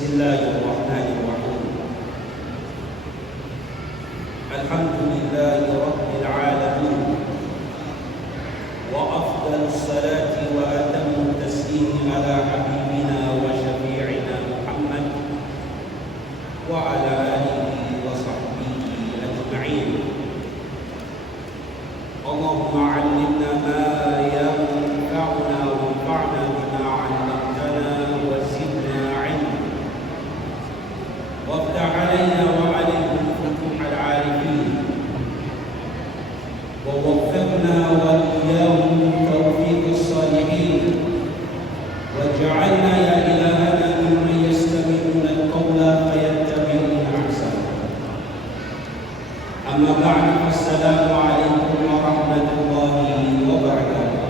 Bismillahirrahmanirrahim. Alhamdulillahi rabbil alamin. Wa afdalus salati wa atammu taslimi ala habibina wa syafi'ina Muhammad wa ala alihi wa sahbihi ajma'in. Allahumma 'allimna ma yanfa'una wanfa'na bima 'allamtana wa zidna 'ilma وافتح علينا وعليكم فتوح العارفين ووفقنا وإياهم توفيق الصالحين واجعلنا يا إلهنا ممن يستمعون القول فيتبعون أحسنه. أما بعد فالسلام عليكم ورحمة الله وبركاته.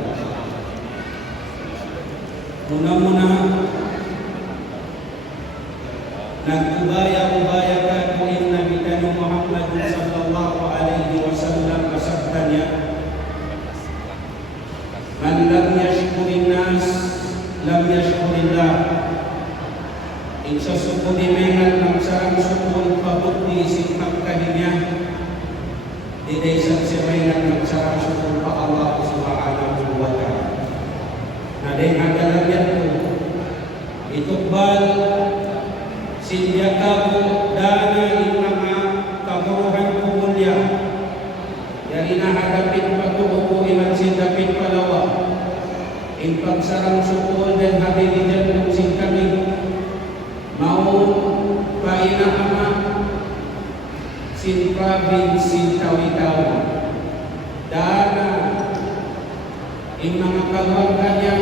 Mudah-mudahan nagubaya-ubaya ka in Nabi Muhammad sallallahu alaihi wasallam masabtanya man lam yashkurin nas lam yashkurillah. Insa sukudi mengal magsarang sukul pabukti singkap kahinya di desa semengal magsarang sukul pa Allah subhanahu wa ta'ala. Na din agalayan ko itubal sinjakamu dana in mga kamuruhan kumulya yang inahagapin patuho iman sindapin palawa in pagsarang sukul dan habilidyan kung kami mau painahama sin province sin tawi-tawi dana in mga kaluarganya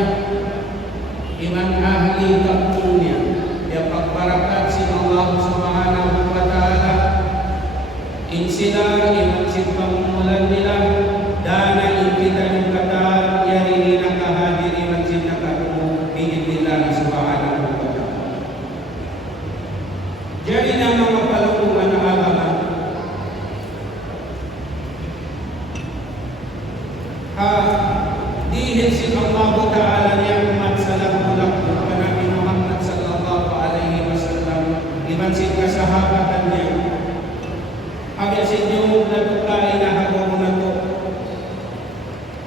iman ahli kampungnya ya pagparakat sin Allah subhanahu wa ta'ala in sila in pamumulan nila dana in kita yung kataan yari na kahadiri man sin nakatumo bi'idillah subhanahu wa ta'ala. Jadi na mga palungan na alaman dihin sin Allah ta'ala niya umat salam mulak Nabi Muhammad sallallahu alaihi wasallam iman sin kasahabatan niya agya sin yung natukain na habang na to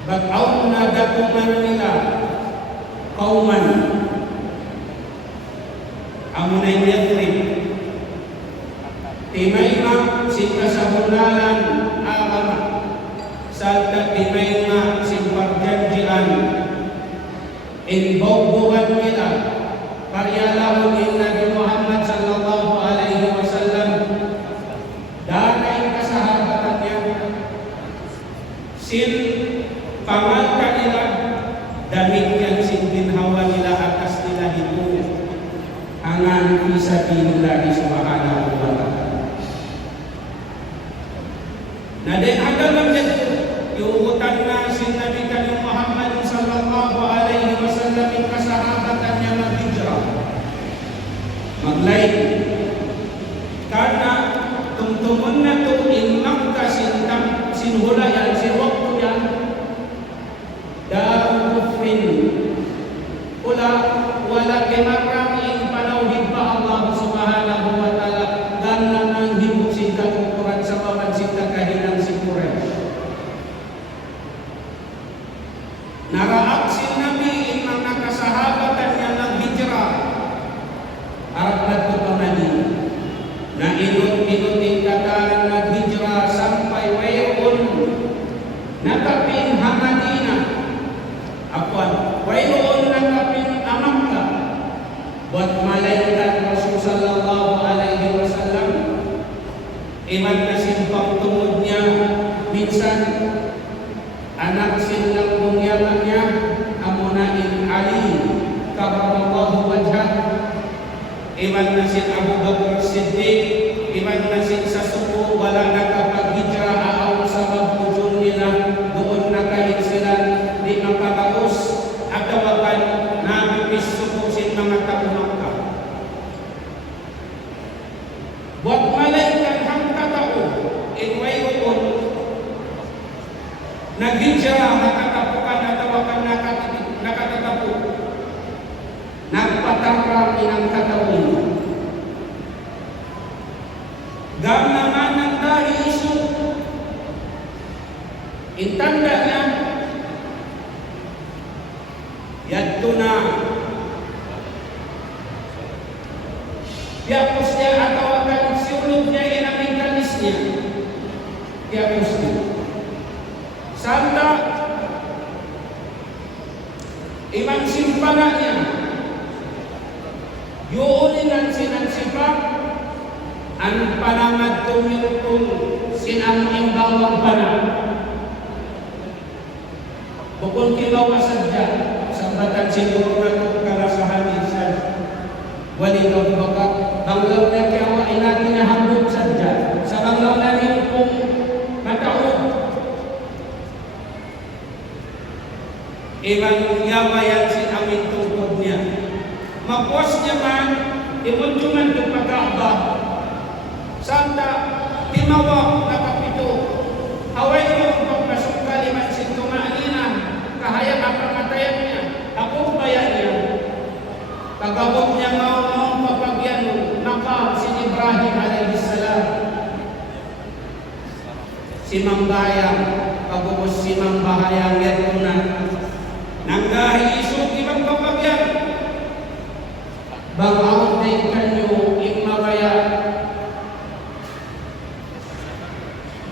bagaw na datuman nila kauman amunay Yathrib timayma sin kasabunalan agama salta timayma sin pagjanjian inbawbuhan nila paryalahun in Nabi Muhammad sallallahu alaihi wasallam danay kasahabatan niya sin pangangka nila damit yan sin ginhawa nila atas nila ito angan fisabilillah subhanahu wa ta'ala. Na din agaman nito iuutan na sin Nabi Muhammad sallallahu alaihi wasallam in kasahabatan niya maghijrah maglain karena tungtungan na to in Makkah sinhulayan si waktu yan darul kufrin wala kemarami in panauhin pa Allah subhanahu wa ta'ala gana nang hibuk sin kakukuran sa paman sin kakahinang si Quraysh. Naraak sin Nabi in mga kasahabatan niya naghijrah harap na ito Madinah na inut-inut in kataan naghijrah sampai wayun nakapin ha Madinah apuan wayun nakapin Makkah buat malaikat Rasul sallallahu alaihi wasallam iman na simpang tungod niya minsan anak silang bunyalannya amunain Ali karramallahu wajhah iman nasin Abu Bakar Siddiq iman nasin sa suko wala nakapaghijrah aw sabab tujuan nila doon nakahinsilan di makataos at tawagan nabipis suko sin mga taumaka buat malaikat ang katao inwayun naghijrah nakatapukan natawakan nakatatapu nagpatarang inang katawin Yadto na. Diapos niya atau akan siulog niya inaming kalis niya. Diapos niya. Santa imang simpana niya. Yuulinan sinansipak ang panamad tumilutong sinaming bawang pana. Bukod kilaw masadya sa batang siguro na karasahan isan. Walikaw baka banglaw na kiawa inatin na hambog sadya. Sa banglaw na rin kong mataon. Ibang yawayan sinaming tungkod niya. Mapuas niya man, imuntungan ng pagkaba. Santa, timawak na kapito. Away mo pagpasok kaliman sintumaaninan. Kahayang ang pamatayan niya. Ako bayan niya. Tagabot niya maong papagyan nakam si Ibrahim alaihissalam. Si Mambayang, pagubos si Mambayang yato na. Nanggahi isog ibang papagyan. Bagaw na kanyo imawaya.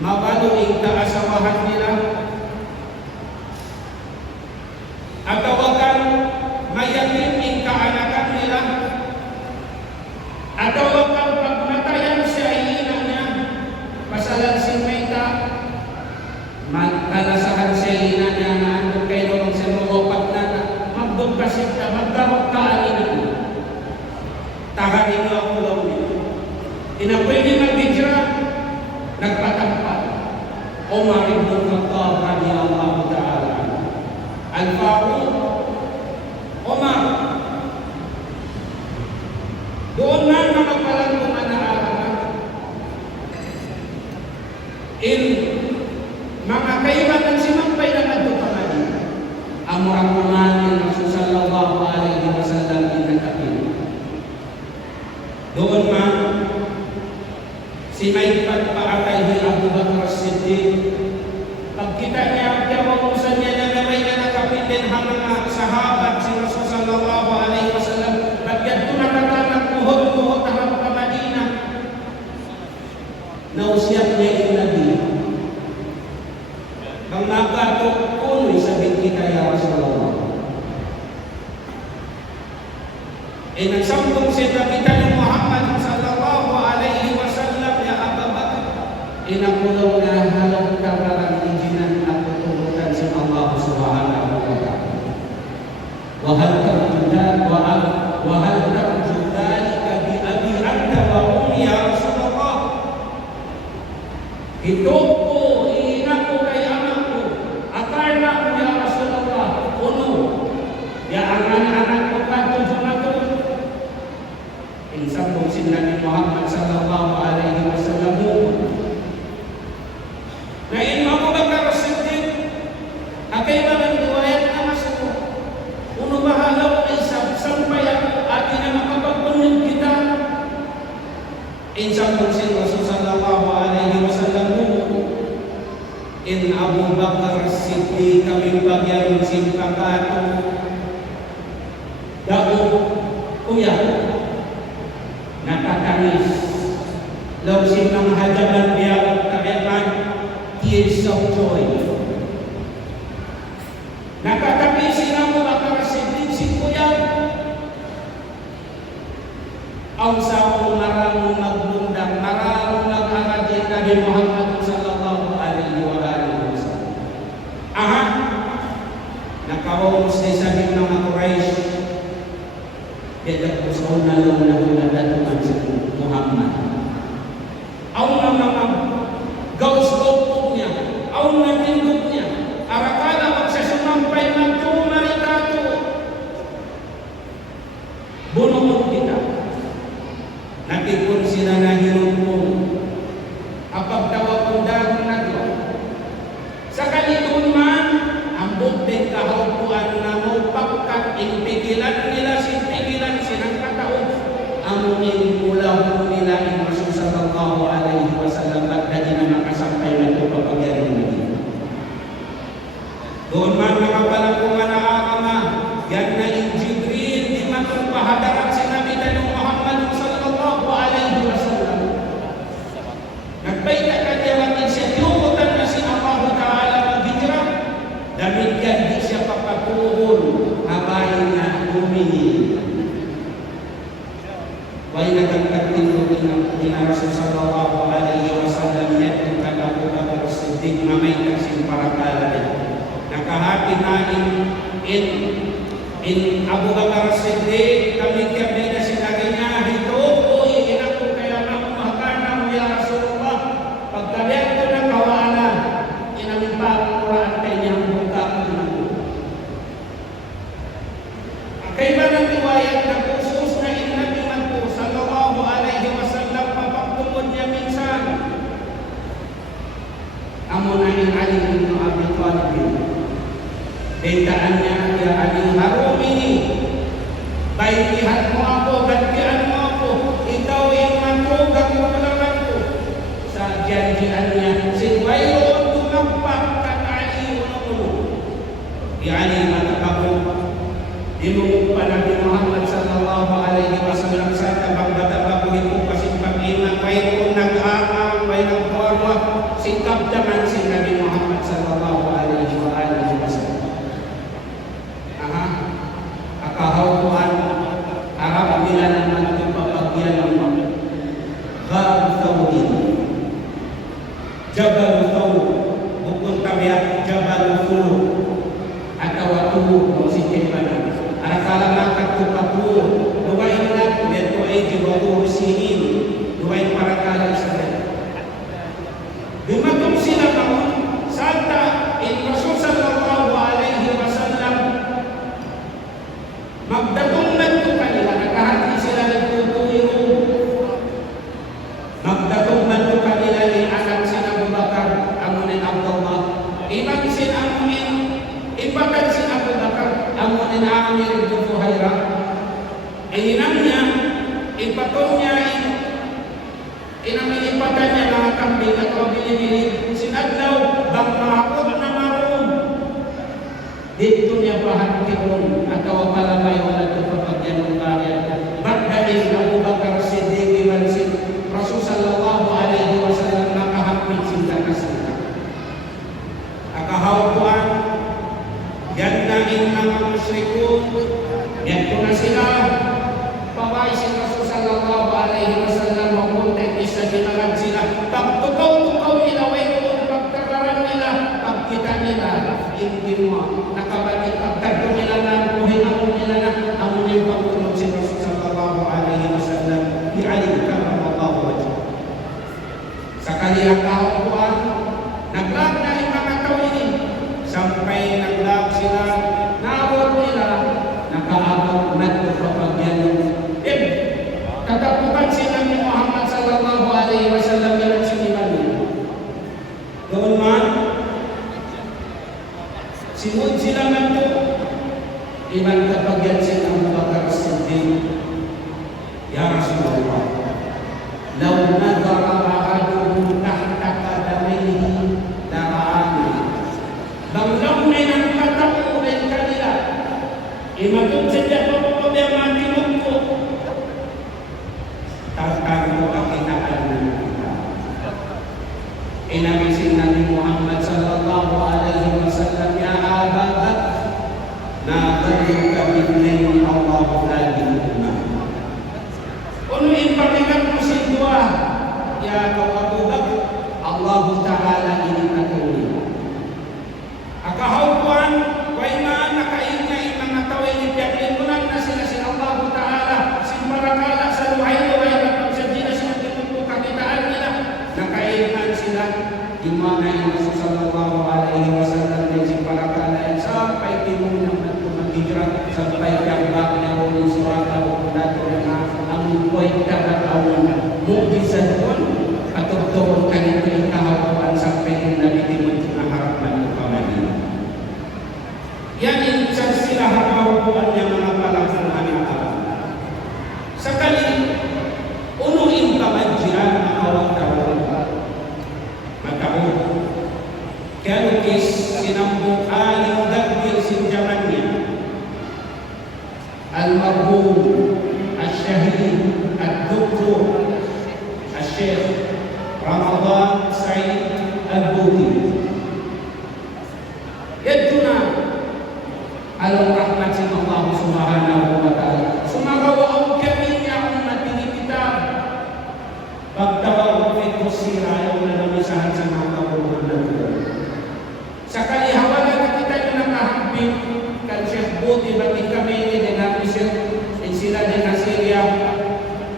Mabalo ing kaasawahan nila. At tawagan mayatin ing kaanakan nila. At tawagan pagmatayan sa iinan niya. Pasalan si Maita. Magkalasahan sa iinan niya na ano kayo ng sinuopat na magdugkasit na magdarok kaaninan. Tahanin mo ako lang nito. Inapwede mag-hijra, nagpatampan. Umar ibn Khattab radhiyallahu ta'ala. Al-Faruq, Umar. Doon na magpalang kumanaaraman. In mga kaibagan simampay na magtupangan. Amurang kumanin ng sallallahu alaihi wasallam inatapin. Doon man, si Maipat paakay Abu Bakar Siddiq. Pagkita niya, tiyawakusan niya na namay na nakapitin mga sahabat si Rasul sallallahu alaihi wasallam. Pagkat tumatatanang muhot-muhot harap ka Madinah. Nausiyat niya yung Nabi. Ang nagatok kuno'y sabihin kita ya Rasulullah. Nagsambong si Kapitan Muhammad sallallahu alaihi wasallam ya Abu Bakar. Inakulaw na halang kararang ijinan at tuturutan sa Allah subhanahu wa ta'ala. Wahal tarjudalika bi abi anta wa ummi ya Rasulullah. Hidupku, iinako kay anakku. Akarna ko ya Rasulullah. Uno, ya anak-anak ko kanto-kanto. Insambong si Nabi Muhammad sallallahu alaihi wasallam na Abu Bakar Siddiq akay mga riwayat na masako uno bahalaw ay sampay ako ati na makapagpunyog kita. Insambong si Rasul sallallahu alaihi wasallam in Abu Bakar Siddiq kami bagyan simpakato dako kuya nakatanis. Law silang hajaban biya tabiman tears of joy. Nakatanis sila mo Bakar Siddiq si kuya. Ang sa marang magbundang, marang nag-aradin Nabi Muhammad sallallahu alaihi wa alihi wasallam. Aha, nakawawos na sabi ng mga Quraysh. Kaya sa unang datuman si Muhammad. Aw na mga gaus-gaupog niya, aw na tindog niya, arakala magsasumampay ng tumaritato. Bunong kita. Nakikon sila na hinumpong. Apag tawag kong dagang naglo. Sa kaliton man, ang bunteng kahaupuan na mo pagkat impigilan nila silang kataon. Ang inulang nila ang Rasul sallallahu alaihi wasallam at dahil na makasampay na ito papagyarin nila. Doon man nakapalang kung manaakama, yan in Abu Bakar Siddiq kami na sinabi niya, ito po iinak ko kaya makumakana mo ya Rasulullah. Pagkalian ko ng kawanan, inamipa ang Quran kay niyang buka ko na po. Ang kaibanan riwayat na khusus na inabi man po sallallahu alaihi wasallam papagtungod niya minsan. Amunahin Ali bin Abi Talib. Bendaan niya, ya Ali harumini. Baitihan mo ako, gantian mo ako. Ikaw yung mantrugang mo naman ko. Sa janjian niya, sinwayon tumagpak kat Ali uno-uno. Ya Ali matakabong. Dimong pa Nabi Muhammad sallallahu alaihi wasallam sa tabang batababuhin ko kasi pag-iman. Mayroon nag-aang, mayroon forma. Sikap naman si Nabi Muhammad sallallahu alaihi wasallam. Akahaw-kuhan, harap nila naman itong papagyan ng mga Ghar Thawrin, Jabal Thawr, bukong tabiat Jabal Thawr, at awatuhu, o si Kehbanan. Arakala makat kupapur, luwain na, meto ay jiwatuhu sinin, luwain parakala sa rin. Dumatong sila naman, santa, in Rasul sallallahu alaihi wasallam, magdatong man ito kanila, nakahati sila nagtutuiro. Magdatong man ito kanila, anak sila Abu Bakar, amunin Abdullah. Ibang sinamunin, ipakan si Abu Bakar, amunin Amir ibn Fuhaira. Ininam niya, ipatong niya, inamilipatan niya mga kambing at mabili-bili. Sinadlaw, bang makakot na maroon. Dito niya pahantikon at kawapalamay wala ito papagyan ng bayan. Bagdalin Abu Bakar Siddiq iwansin Rasul sallallahu alaihi wasallam nakahapit sinta kasinta. Akahawapuan, yan na in mga musyrikun, yan ko na sila. Paway si Rasul sallallahu alaihi wasallam mamuntek isa dinarag sila. Pagtukaw-tukaw ilaway ko pagkakaran nila, pagkita nila, hindi mo nakabalik pagkado nila na kuhinamon nila na amunin pagtulog si Rasul sallallahu alaihi wasallam hi'alim karramallahu wajah. Sa kanilang kahawapuan, naglag na yung mga tawinin sampai naglag sila, naawag nila, nakaabot na ito papagyan. Katapukan sila ni Muhammad sallallahu alaihi wasallam ng siniman niya. Doon man, simod sila man ito, iman kapagyan sila Abu Bakar Siddiq. Ya Rasulullah, law nadara ahaduhum tahta qadamayhi lara'ana. Banglaw na yung katapunan kanila, imatong sadya papapabiyang matinong ko. Tartang kakitaan ng kita. Inamisin Nabi Muhammad sallallahu alaihi wasallam, ya Aba Bakr, na'adhika bidnayn Allahu ladihuma. Unuin pagkikat mo si dua, ya Abu Bakr, Allahu Ta'ala ini katuli. Akahawapuan, waimaan nakaingay mga tawin ipyaklin mo lang na sila si Allahu Ta'ala, simbarakala sa luhay sila dimana yang Rasul sallallahu alaihi wasallam yang simparakan sampai timur yang menghijrah sampai jambak yang ulun suraka bukudato yang amun poin dapat awal mukjizat pun atau turunkan itu kahawapan sampai Nabi timur tengah harapan ke Madinah. Yang silsilah kahawapan yang mengapalah anak sekali unuin kabajiran awal tahun. Kaya lukis sinambung aling dagbil sinjamannya Al-Marhum Al-Syahid Al-Doktor Al-Syekh Ramadan Sa'id Al-Buti. Yaduna alam rahmatin Allah subhanahu wa ta'ala. Sumagawa ang kami niya umat ini kita pagtawa ko sira yung nalamisahan sa mga kabuluhan natin. Sa kalihawala na kita yung nakahambing kan Syekh Djibouti, pati kami din natin sila din na Syria,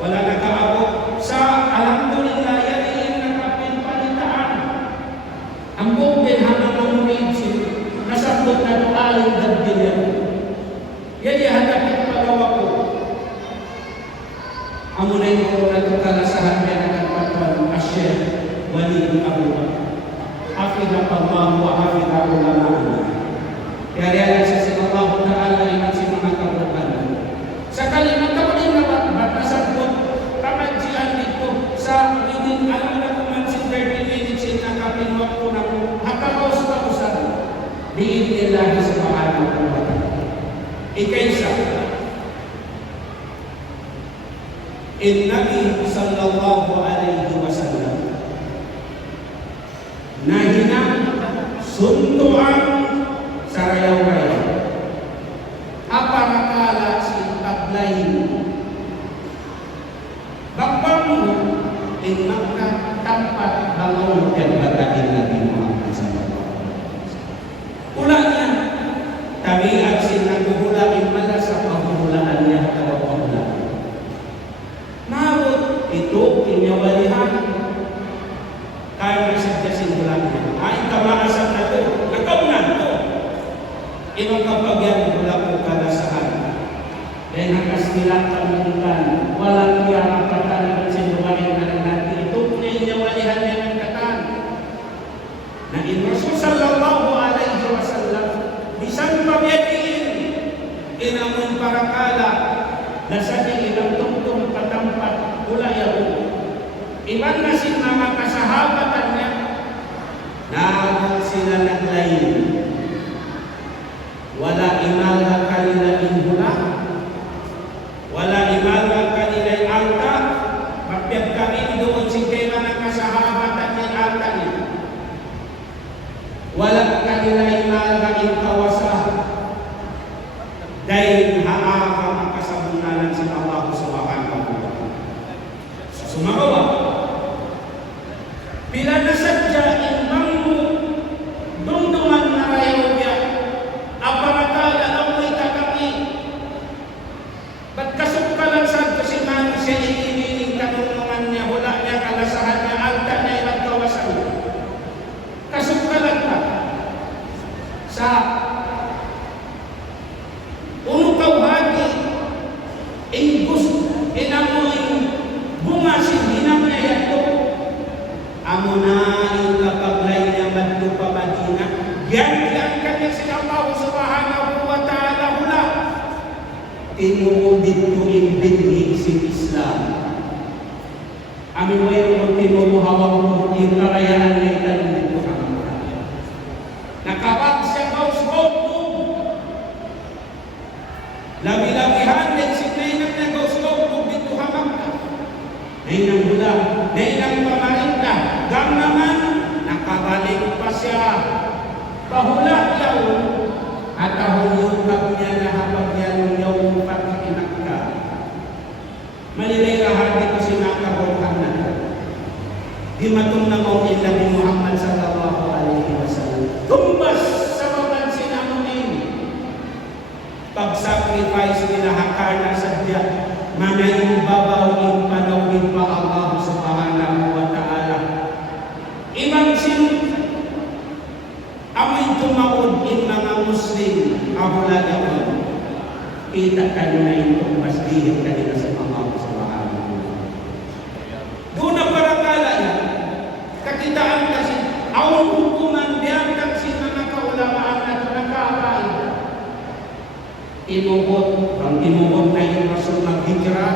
wala nakaabot. Sa alhamdulillah, yan yung nakapinpalitaan. Ang bumbin hanggang mamunid nasabot na ito aling gabdin yan. Yan yung hanapin pagawa ko. Amunay ko na ito kalasahan niya na nagpatuan Asyir Walid Abu Hafidhahullah wa hafidhahullah. Kaya yan sa sinallahu ta'ala iman si mga kabukan. Sa kalimat ako din na nasabot kamadjian dito sa within alam na kuman si 30 minutes in nakapinwak ko na hakabaw sa usan. Bi'idnillahi subhanahu wa ta'ala. Ikaysa, Nabi sallallahu alaihi wasallam na hinang suntuan sa rayaw-rayaw. Apa nakala si tablayin bakbang mo in magkatampat bangon dan batakin Nabi Muhammad sallallahu alaihi wasallam. Ulanya tabiat sinaguhula imala sa pahuhulaan niya kalau pahulaan. Nawot ito kinyawalihan kaya sadya sinulanya. Ay kamaasan na ito. Nagkaunan ito. Ibang kapagyan wala po kalasahan. Dahil nakasilat pamilikan. Walang kiyarapatan at sinulanya na natin. Ito kinyawalihan niya ng katan. Na in Rasul sallallahu alaihi wasallam bisan pabyatiin inamun parakala nasadi ilang tungtong patampat ulayaw. Iban na si mga kasahabatan niya na sila naglayin. Wala imaga kanila inhula, wala imaga kanila alta, mapyag kami doon si kaya ng kasahabatan niya alta niya. Wala kanila imaga inkawasa, dahil haaka ang kasabunalan si Allah subhanahu wa ta'ala. Sumagawa, bila nasadya imangmu dunduman na rayaw niya, aparakala amoy kakami. Ba't kasukkalan sa kusiman siya iniling tanungan niya, wala niya kalasahan niya, alta niya ibang kawasan. Kasukkalan pa sa unukaw hati, ingus, inamoy bunga singinang niya yato. Amo na yung kapaglay niya madlo pa Madina. Yan kanya si Allah subhanahu wa ta'ala hula. Tinumudit ko yung binhi si Islam. Amin wayo mo tinumuhawak mo yung karayaan na itanong dito ka mga. Nakapag siya kausbog mo. Labi-labihan din si Nainang na kausbog mo dito ka mga. Nainang hula, nainang pamarinda. Gam naman, nakabalik pa siya. Pahula yaw, at ahuyukap niya na habang yan yaw pag-inak ka. Malilirahan dito sinakabulkan na. Di matong namawin Nabi Muhammad sallallahu alaihi wasallam. Tumbas sa mga sinamunin. Pag-sacrifice nila hakana sadya, manayin babaw in panawin pa Allah subhanahu wa ta'ala. Ibang amoy tumaod in mga Muslim ahuladawan. Kita ka na itong masdihit kanina sa Allah subhanahu wa ta'ala. Doon na parakala yan. Kakitaan kasi awang hukuman diyan kasi mga kaulamaan at nagkakain. Ang inuhod na yung Rasul mag-hijra,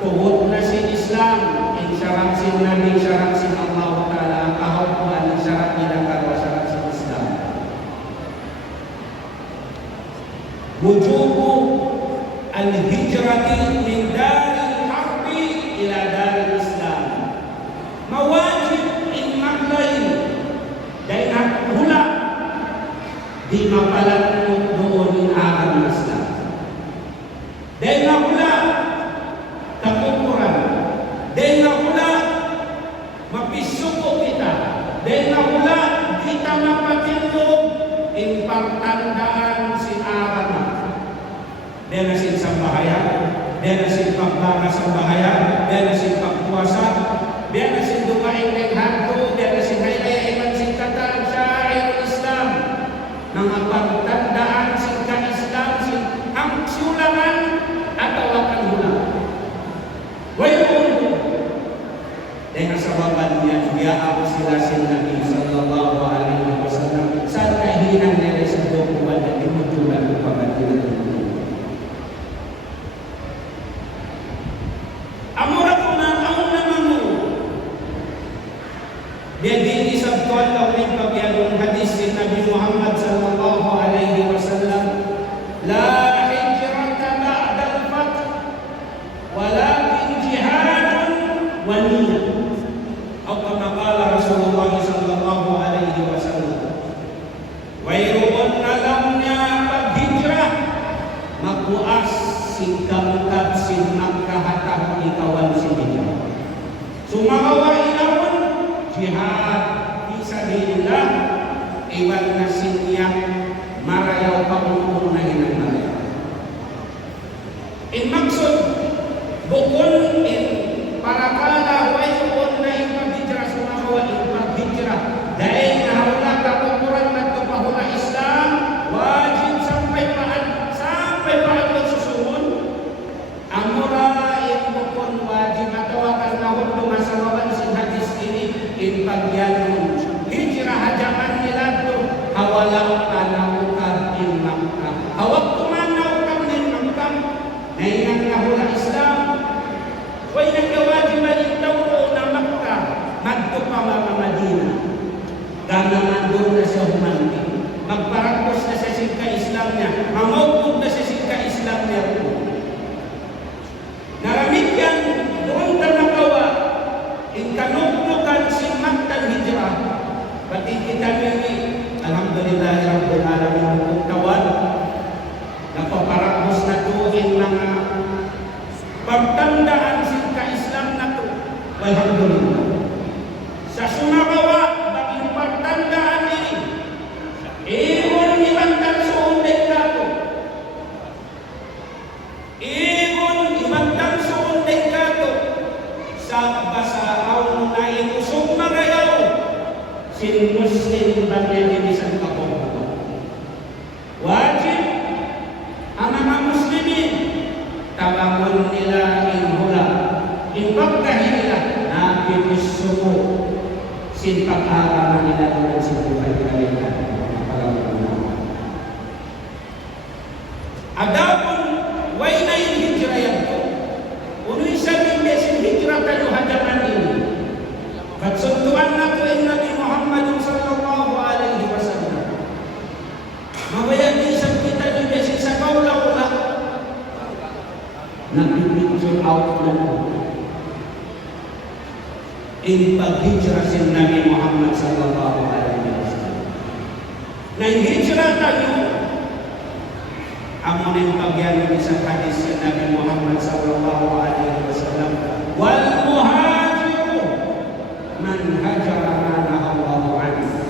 tuhod na si Islam, insyarat si Nabi, insyarat si Allah Ta'ala, ang kahawaan, insyarat nila karwasarat si Islam. Wujubu al-hijrati min daril harbi ila daril Islam. Mawajib in maglayin dahil hula di mapalat mo doon ang agang Islam. Dahil hula takukuran, dahil hula mapisuko kita, dahil hula kita mapatindog in pagtandaan si Arama. Dia nasin sambahayan, dia nasin pagbana sambahayan, dia nasin pagpuasa, dia nasin dumaing ng hanto, dia nasin haylaya iman sin kataan syair Islam. Mga pagtandaan sin ka-Islam, sin ang siulangan at tawakan hulang. Wayon, dengan sababan niya, dia ako sila sin Nabi sallallahu alaihi wasallam sa kahinang nila sa dokuman na imutulan ng pagkatilan. Amura ko na ang naman mo. Dia dini sabtuan tawin pagyanong hadis sin Nabi Muhammad sallallahu alaihi wasallam, la hijrata ba'da al-fath walakin jihadun wa niyyah. Atau kama qala Rasulullah sallallahu alaihi wasallam, wayruun alamnya paghijrah magbuas singkamkat sin Makkah ikawan sin hijrah. Sumawa ilawon jihad fisabilillah iwan nasin yang marayaw pamumpun na hinang in maksud bukun in para kala wayruun na ipaghijrah sumawa ipaghijrah dahil nahula kapukuran nagkapahula Islam wajib sampai paan magsusunod amura in bukun wajib atau akan nahul dumasawaban sin hadis ini in pagyanong hijrah hajaman nila to hawalang panawukad in Makkah hawag tumanawukad in Makkah na inang nahula Islam way nagkawajiban in tawro na Makkah magtupa mga Madina ganaman doon na siya humanti magparagpos na sa singka Islam niya mamawpod na sa singka Islam niya naramit yan doon ka nagawa in kanuknukan si Maktan hijrah pati kita nini alhamdulillah rabbil alamin kung kawan napaparagpos na doon mga pagtandaan singka Islam na to alhamdulillah sa sumagawa baging pagtandaan ini iyon ibantan suong dekado iyon ibantan suong dekado sa basahaw na iusong magayaw sin Muslim pagdedinisan kapong wajib ang mga Muslimin tabangon nila inhula impagkahin nila na pinusuko sin pag-aaralan nila ng sin buhay kalitan adapun way na yung hijrah yan po uno'y sabihin niya sin hijrah tayo hadapan ini pagsuntuan na to yung Nabi Muhammad sallallahu alaihi wasallam mabayag isang kita nyo besin sa kaula-ula nag-picture out na po in paghijrah sin Nabi Muhammad sallallahu alaihi wasallam na hijrah tayo amo na yung pagyan ng isang hadis sin Nabi Muhammad sallallahu alaihi wasallam wal muhajiru man hajara ma nahallahu anhu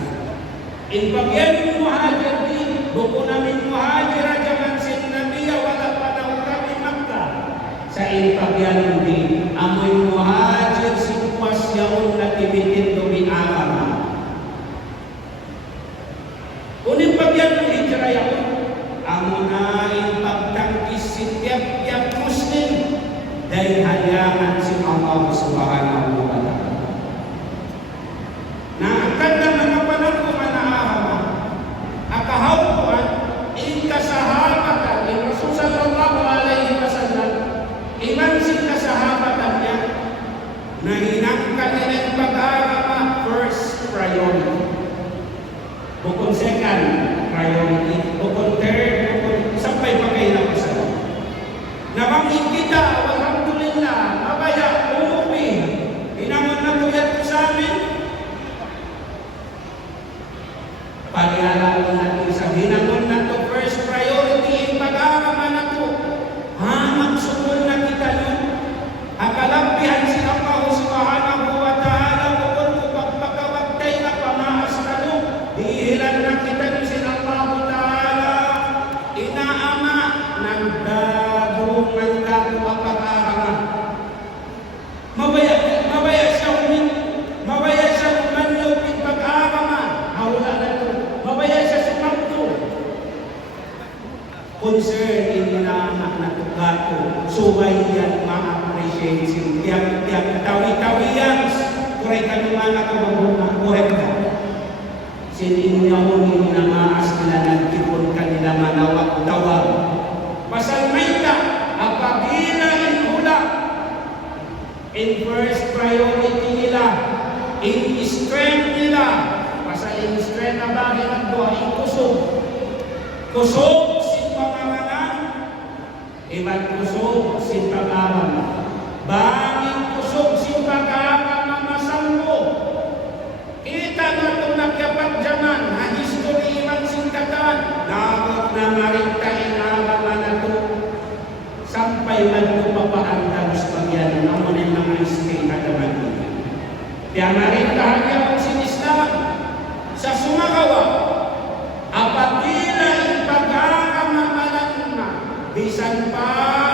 in pagyan ng muhajir di buko namin muhajir jaman sin Nabi wala pa daw kami Makkah sa in pagyan di amoy muhajir sin wasyaon na timitin domi alama unin pagyan ng hijrah yaon amo na in pagtangkis sin tiap-tiap Muslim dahil hayangan sin Allah subhanahu wa ta'ala na akan na mga panahon manaahama akahawuan in kasahabatan in Rasul sallallahu alaihi wasallam iman sin kasahabatan niya na hinangkan nilang pag-aarama first priority bukod second priority bukod third bukod sampay pa kayo na pasal na maming kita alhamdulillah abaya umuwi ninanak na gato. Suway yan ma-appreciate siya. Tiyak tawi-tawi yan. Kuray ka naman ako mabuna. Kuray ka. Sininyaw na maas na nagkipon kanila manawag-tawag. Pasalmay ka, apabila inhula, in first priority nila, in strength nila, pasal in strength na bagay ng doa, in kusog. Kusog sin pangamanan, iban kusog sin pag-aman. Bangin kusog sin pag-aman na masambo. Kita na itong nagkapagjaman, na history iman sin katan, nakot na marintain na mga na ito, sampay man ito papaandang sa pagyan, naman ang mga istay na naman ito. Kaya marintahan niya ang sin Islam sa sumakawa, apabila ipag-aamamalan na, bisan pa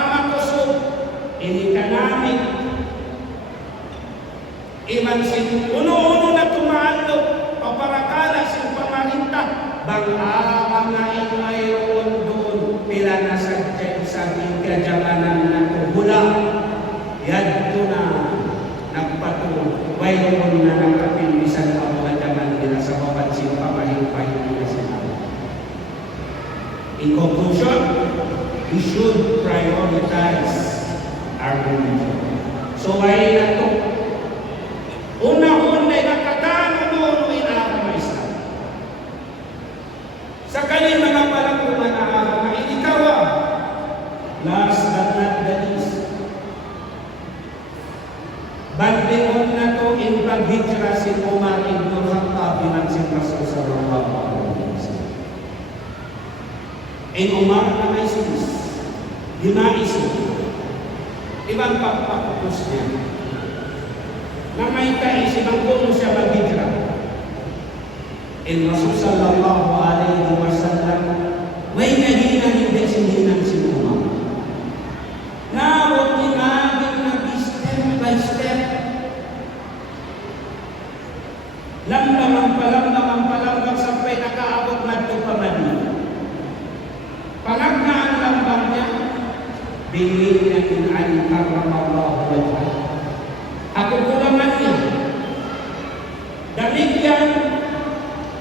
makusog, ini ka namin, iman sin uno-uno na tumalog, paparakala sin pamarinta, bang-aam na mayroon doon, pila na sadya sa ikajamanan na tuhula, yadto na nagpatuloy, mayroon na nagkapilisan ang mga jaman nila sa mapansin pamahimpahin nila sila. In conclusion, we should prioritize our religion. So ay na ito, una-una nakatano noon inakamay sa kanil mga palangkungan na inikawa, last but not the least, bandingon na to in paghitra si Umar ibn Khattab bilang si Rasul sallallahu alaihi wasallam. In Umar na may sinis, dinaisin, ibang pagpapapos niya, na may kaisip ang kung siya maghitra. In Rasul sallallahu alaihi wasallam, may nahinan hindi sininan si Umar. Nawag ni Mabing step by step, lambang sampai nakaabot na ito pa Madina. Panagna ang lambang niya, bingin niya in Ali karramallahu wajhah. Ako kulaman niya. Damigyan,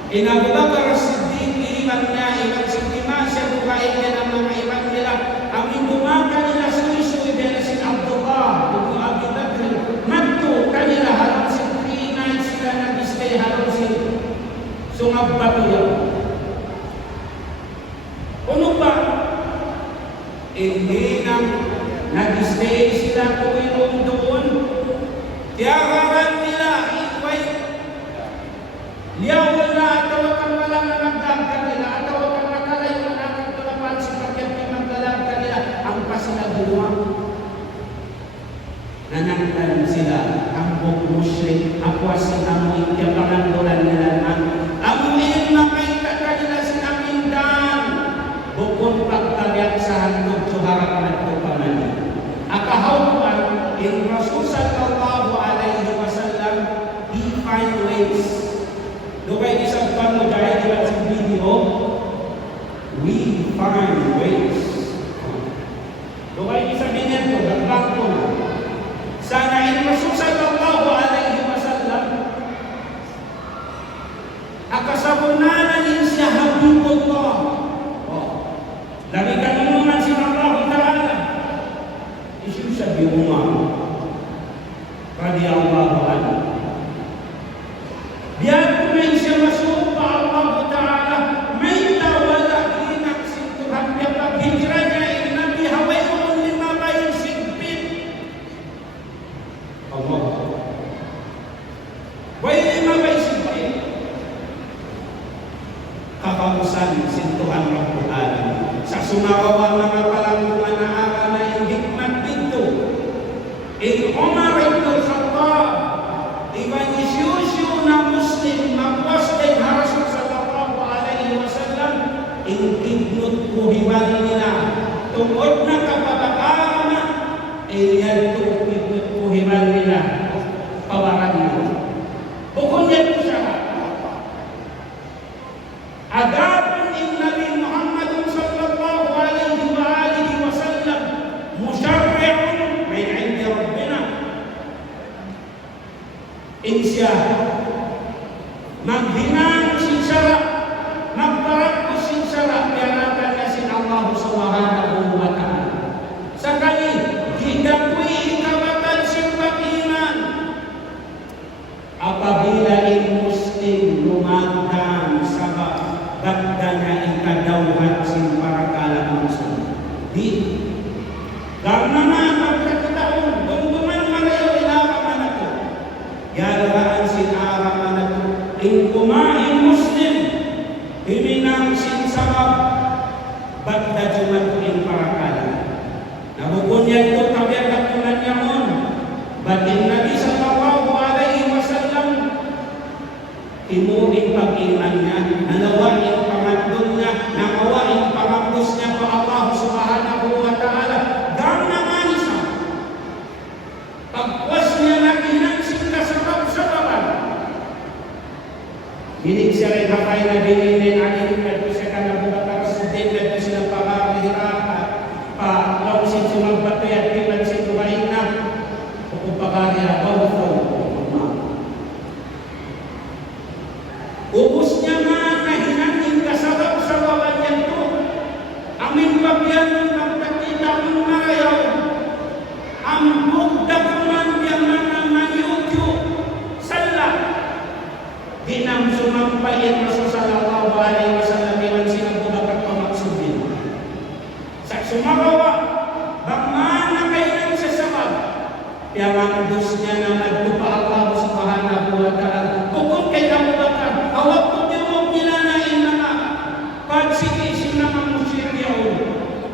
Abu Bakar As-Siddiq, iman niya, iman si Dimasya, bukain niya ng mga iman nila. Ang indumaka nila suy-suy nila si Abdullah, Ibn Abi Bakr, magto kanila harap si 3 nights sila nag-stay harap si sumagbato yan. Ano ba? Hindi nang nag-stay sila kuwirong doon. Tiyagaan nila, liyawal na atawag ang walang nagdag kanila, atawag ang nakalayo na nagtulapan sa pagkat may magdalag kanila, ang pasinaguluan. Nanangtan sila, ang bukmusyrik, akwas sinamoy, kapangandulan nila man. Amuin makita kanila sinamindan, bukod pagtagyan sa handog suharap na ito pamanin. Akahawan, in Rasul sallallahu alaihi wasallam, he find ways. Lukay isang pano dahil diba sa video, we find ways. Lukay isang minento, nagbangko na. Sana in Rasul sallallahu alaihi wasallam, akasabunanan din siya Habibullah. Lamitan mo naman si Allah Ta'ala. Isu siya biumah. Radiyallahu anhu. Biar may siya masuk pa Allah Ta'ala, may tawala inak sintuhan niya paghijra niya Nabi haway mo lima kayo sigpit. Allah. Way lima kayo sigpit. Kakamusan sintuhan Rabbul Alamin. Sa sumakawa mga palangkungan na aral na yung hikmat dito. In Umar ibn Khattab, iban isyusyo na Muslim magwasday na Rasul sallallahu alaihi wasallam, ingkidnot kuhiban nila tungod na kapabakaan na iyan tukidnot kuhiban nila pawaran nila. Bukod yan po siya adabun in Nabi Muhammad sallallahu alaihi wa alihi Di. Karena magkakataon, dumduman malayo ilakaman ako. Yalaan sinaraman ako. In kumain Muslim, himinang sinsabab, ba't na jumat ko in parakala. Nabubunyag ko tabiat ako na niyaon. Batin Nabi sallallahu alaihi wasallam, timuin pag-iman niya, nalawain pangandun niya, nakawain pangapos niya pa Allah subhanahu wa ta'ala. Gam naman isa. Pagwas niya na kinansin ka sa kapsababan. Hinig siya rin hapay na bininin, alin ka ito siya ka na Bakar Siddiq, na ito siya pakakahirapan, pa-lausin sumagbato at pinansin kumain na, pagpapakahira, ubus niya man na hinanin kasabab sa bawan niya ito. Amin bagyan ng takita ng marayaw. Ang bugdak man niya mga manyutyo. Sala. Ginam sumampayin Rasul sallallahu alaihi wasallam iwan sinabudak at pamaksudin. Sa sumagawa, bangmana kayo ng sasabab. Piyaman dos niya na nagtupa Allah subhanahu wa ta'ala. Kukun kay Abubakar, awag ko niyo mong nilanain mga pagsikisin na mga musyrik yaon.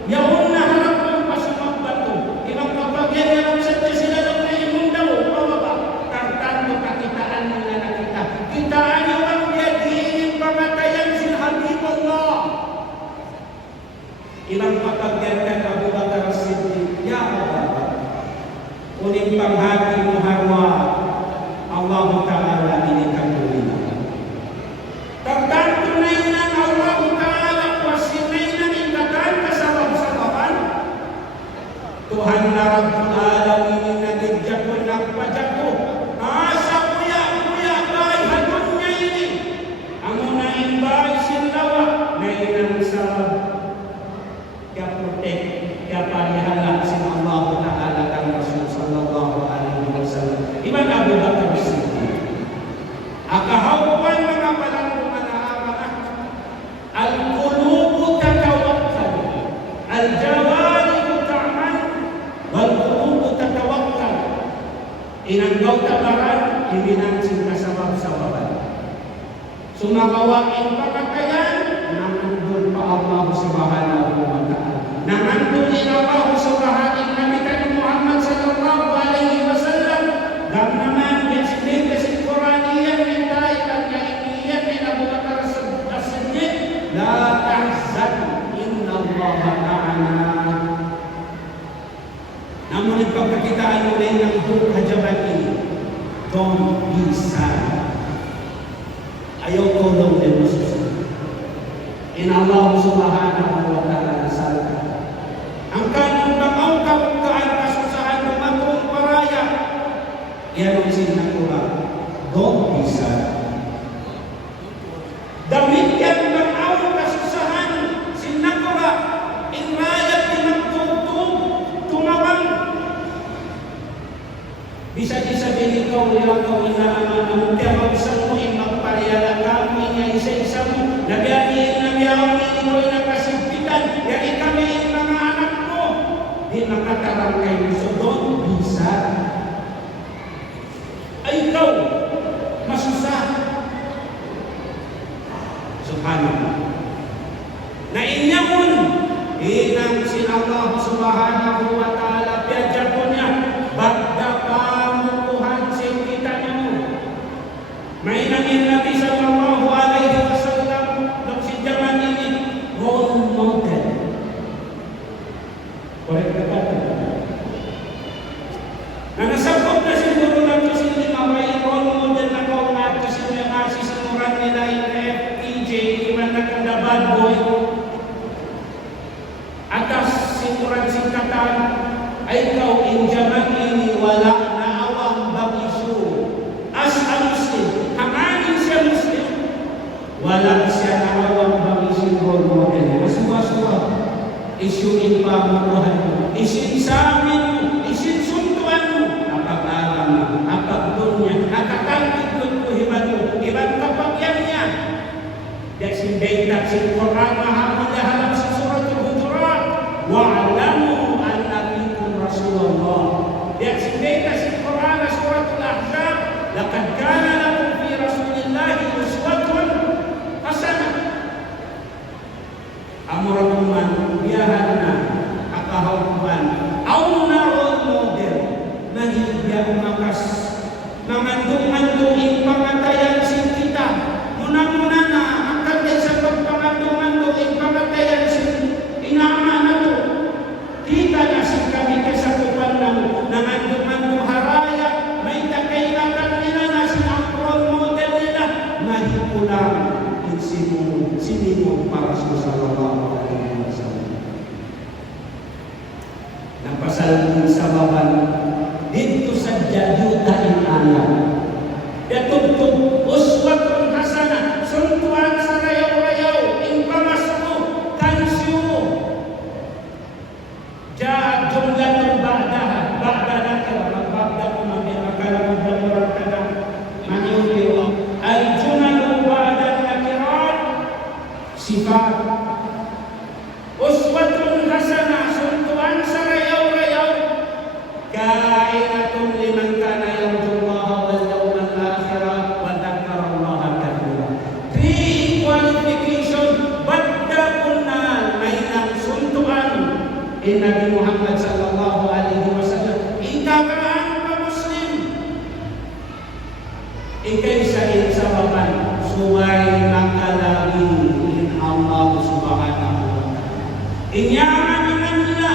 Yaon na harap ng pasumagbato. Ibang kapagyan niya kung saan sila lang na imong daw. Pababa, tartan mo kakitaan mo na nakita. Kitaan niyo ang yadiin pamatayan si Habibullah. Ibang kapagyan ka Abubakar Siddiq, ya Abubakar, uning panghati mo harwa, Allah Ta'ala ini kandungan. Tergantung nainan Allah Ta'ala wasinay na ingatan kasabab-sababan. Tuhan na Rabbul Alamin na digjakon nagpajako. Asa kuya, bay, hadon niya ini. Ang unahin bay, sinlawa, nainan sabab. Kaya protect, kaya panihala sin Allah Ta'ala dan Rasul sallallahu alaihi wasallam. Iman Abu Bakar Siddiq. Akahawan mga palangkungan na amanah. Al-qulubu tatawakkal. Al-jawarihu ta'mal. Wal-qulubu tatawakkal. Inanggaw tabaran, iminansin kasabab-sababan. Sumagawain pakatayan, nangandun pa Allah subhanahu wa ta'ala. Nangandun Allah subhanahu Nabi Muhammad sallallahu alaihi wasallam. Gam naman yasmin kasi Quraniyan nitay at kainiyan ni Abu Bakar As-Siddiq. La tahzan, inna Allah ma'ana. Namun ipagkakitaan mo rin ng hajabat ini. Don't be sad. Ayaw tulong din mo susunod. In Allah subhanahu wa ta'ala salta. Ang kanong namaw kabukaan kasusahan ng matong paraya. Yan ang sinakura. Don't be sad. Damit yan namaw kasusahan sinakura. Inrayat pinagtugtog. Tumawang. Bisa-bisa din ikaw ikaw inaaman ang tiyamaksan mo magpariyala ka mo inya isa-isa mo. Nagayin na miyawang ikaw nakasimpitan. Yan kami mga anak mo. Di makatarang kayo. So don't be sad. Ay ikaw, masusah. Subhanallah. Na inyamon, inang sin Allah subhanahu wa ta'ala piadya po niya. Bagda pamukuhan sin kita niyo. May nangin Nabi sallallahu alaihi wasallam nung si zaman ini role model. Correct na ba? Na nasabot na siguro na ito sila maway role model na ko nga ito sila kasi sa murang nila yung FPJ iman na kanda bad boy. Atas si murang singkatan ay ikaw in zaman ini wala na awang bagisu. As a Muslim, hamanin siya Muslim, wala siya na awang bagisu role model. Masuwa-suwa. Isyuin pa mamuhan mo, isinsamin mo, isinsuntuan mo, napag-alam mo, napag-doon niya, nakakangkit mo, hiban mo, iban kapagyan niya. Dahil sin Quran mahamon na halap sa surat al-Hujurat, wa'ala Lihat sendiri kasih Quran suratul Ahzab, laqad kana lakum fi Rasulillahi uswatun hasanah. Amurakuman biyahanna akahawan auna role model nahigya umakas mangandung-andungin pamatayan sin kita. Muna-muna na akan sa pagpangandung-andungin pamatayan sin inama na to. Kita na sin kami kasakupan ng nangandung-andung haraya, may takailakan nila na sinang role model nila, mahipulang sinimong para sa sallallahu alaihi wasallam. Napasal sa baban dito sa jajuta in ayat. Yatubtub uswatun hasanah, suntuan sa rayaw-rayaw, impamasmo, kansyo. Jahat jumlatul ba'daha, ba'da magbabda ko magkakaroon ng orang kada maniuliw. Al-junalu ba'da nakirat, sifat. Uswatun hasanah, suntuan sa rayaw-rayaw, kainatun liman kana yarjullaha wal yawmal akhirah wa dzakara Allaha katsira. Three qualification badda kunal mainang suntuan in Nabi Muhammad sallallahu alaihi wasallam. Ikakaan ka Muslim, ikay sa insawaban suway nakalagi in Allah subhanahu wa ta'ala. Inyaman naman nila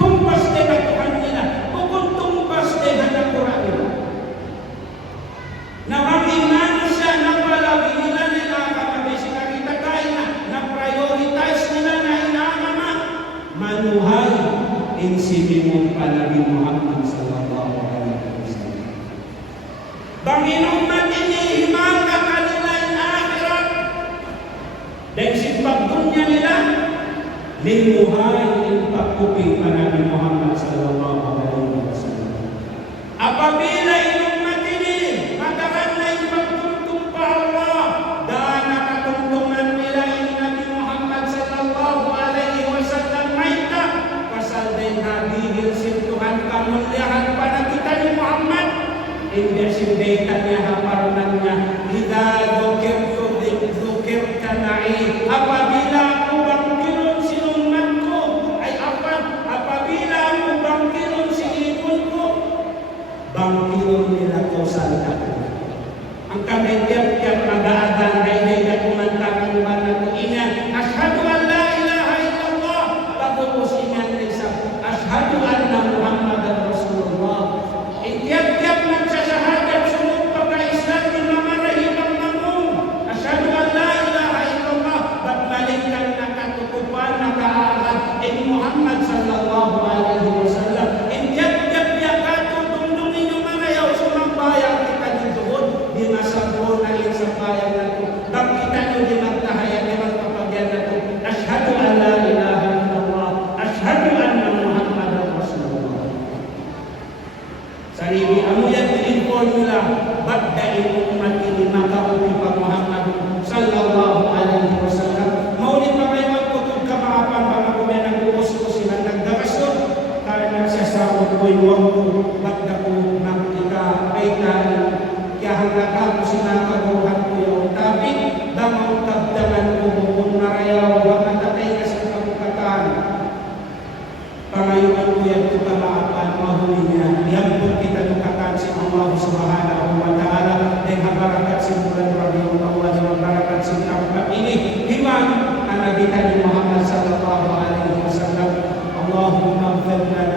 tumpas de batuhan nila o kung tumpas de hanapura nila na mag-iman siya na palagi nila nila kapabisi nakita kain na prioritize nila na inaama manuhay in simimong Nabi Muhammad sallallahu alaihi wasallam. Banginong matinihimang ka kanila in akhirat dahil simpagdunya nila limuhay in pagkuping Nabi Muhammad sallallahu alaihi wasallam. Apabila inyong matinig, madahan na ipagtuntong pa Allah, dahil nakatungtungan nila in Nabi Muhammad sallallahu alaihi wasallam maita, pasal din nabigil sintuhan kamulyahan pa na kita ni Muhammad, hindi sinbaitan niya haparunan niya, idha dhukirtu dhukirta na'i, apabila ako bangkilon sinunman ko, ay apabila ako bangkilon sinipon ko, bangkilon nila ko sa ko. Ang kamay-tiyap-tiyap mag-aadan ay na kumantang iman na ko inyan, ashhadu an la ilaha illallah, pagkupos inyan nisa, ashhadu anna Muhammadan Rasulullah. Tiyap-tiyap magsasahadat sunod pagka-Islam yung mamarahibang mamong, ashhadu an la ilaha illallah, ba't balikan nakatukupan, nakaahad, Muhammad sallallahu alaihi wasallam. Tiyap-tiyap niya katutundungin yung manayaw sumambayang kita ditoon, di masabon na yun sa bayan na ito. Bakita nyo di magtahayan, di magpapagyan na ito. Ashhadu an la ilaha illallah, ashhadu anna Muhammadan Rasulullah. Sarili, amuyan din formula, ba't dahil umat ini makaupi pa Muhammad sallallahu alaihi wasallam. Maulit pa kayo magputog ka maapan pa magumen ang buos ko silang nagdakasyon. Kaya nagsasawag ko'y huwag ko, ba't na ko nakita ay tayo. Kaya hanggang ko sinakaguhan ko yung tapit, damang kabdaman ko kung narayaw, baka tatay ka sa kabukatan. Pangayuan ko yan ito kamaapan, mahuli niya. Yambot kita nukatan si Allah subhanahu wa ta'ala. Dan habarakat si bulan Rabiul Awwal, habarakat si tampak ini. Himan, anak kita ni Muhammad sallallahu alaihi wasallam. Allahumma gfirna